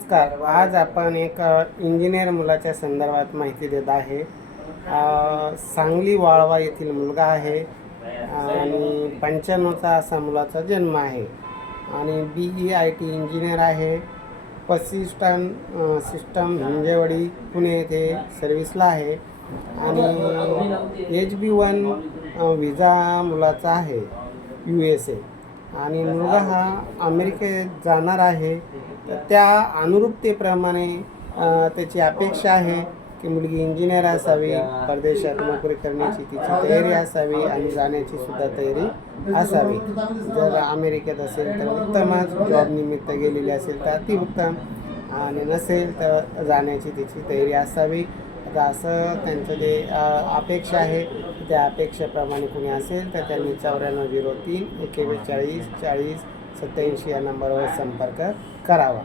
नमस्कार. आज आपण एक इंजिनियर मुलाच्या संदर्भात माहिती देत आहे. सांगली वाळवा येथील मुलगा आहे आणि 95चा असा मुलाचा जन्म आहे आणि BEIT इंजिनियर आहे. पसिस्टन सिस्टम हिंजेवाडी पुणे येथे सर्व्हिसला आहे आणि HB1 व्हिजा मुलाचा आहे USA आणि मुलगा हा अमेरिकेत जाणार आहे. तर त्या अनुरूपतेप्रमाणे त्याची अपेक्षा आहे की मुलगी इंजिनियर असावी, परदेशात नोकरी करण्याची तिची तयारी असावी आणि जाण्याची सुद्धा तयारी असावी. जर अमेरिकेत असेल तर उत्तमच, जॉबनिमित्त गेलेली असेल तर अतिउत्तम आणि नसेल तर जाण्याची तिची तयारी असावी. आता असं त्यांचं जे अपेक्षा आहे त्या अपेक्षेप्रमाणे कुणी असेल तर त्यांनी 9403 41 40 87 या नंबरवर संपर्क करावा.